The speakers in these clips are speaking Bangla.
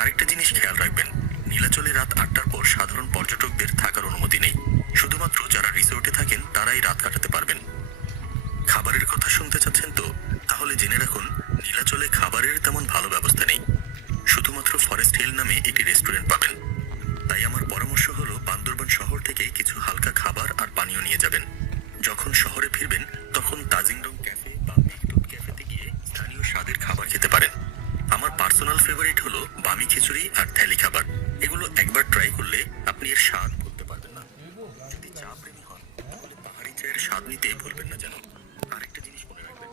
আরেকটা জিনিস খেয়াল রাখবেন, নীলাচলে রাত 8টার পর সাধারণ পর্যটকদের থাকার অনুমতি নেই। শুধুমাত্র যারা রিসোর্টে থাকেন তারাই রাত কাটাতে পারবেন। খাবারের কথা শুনতে চাচ্ছেন তো? তাহলে জেনে রাখুন, নীলাচলে খাবারের তেমন ভালো ব্যবস্থা নেই। শুধুমাত্র ফরেস্ট হিল নামে একটি রেস্টুরেন্ট পাবেন। তাই আমার পরামর্শ হলো বান্দরবান শহর থেকে কিছু হালকা খাবার আর পানীয় নিয়ে যাবেন। যখন শহরে ফিরবেন তখন তাজিংডং ক্যাফে বা মেঘদূত ক্যাফেতে গিয়ে স্থানীয় স্বাদের খাবার খেতে পারেন। আমার পার্সোনাল ফেভারিট হলো বামি খিচুড়ি আর থ্যালি খাবার। এগুলো একবার ট্রাই করলে আপনি এর স্বাদ ভুলতে পারবেন না। যদি চা প্রেমী হন তাহলে পাহাড়ি চায়ের স্বাদ নিতে ভুলবেন না যেন। আরেকটা জিনিস মনে রাখবেন,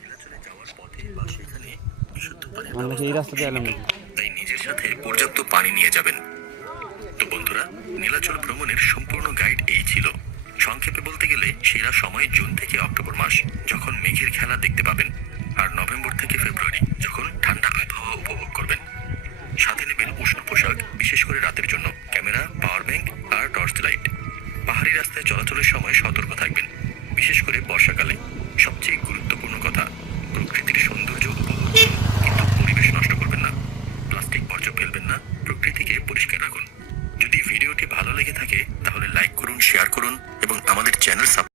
নীলাচলে যাওয়ার পথে বা সেখানে বিশুদ্ধ পানির আমরা কি এই ব্যবস্থা রাস্তা দিয়ে এলাম সীমিত। নাকি? তাই নিজের সাথে পর্যাপ্ত পানি নিয়ে যাবেন। তো বন্ধুরা, নীলাচল ভ্রমণের সম্পূর্ণ গাইড এই ছিল। সংক্ষেপে বলতে গেলে সেরা সময় জুন থেকে অক্টোবর মাস, যখন মেঘের খেলা দেখতে পাবেন, আর নভেম্বর থেকে ফেব্রুয়ারি, যখন ঠান্ডা আবহাওয়া উপভোগ করবেন। সাথে নেবেন উষ্ণ পোশাক, বিশেষ করে রাতের জন্য ক্যামেরা, পাওয়ার ব্যাংক আর টর্চ লাইট। পাহাড়ি রাস্তায় চলাচলের সময় সতর্ক থাকবেন।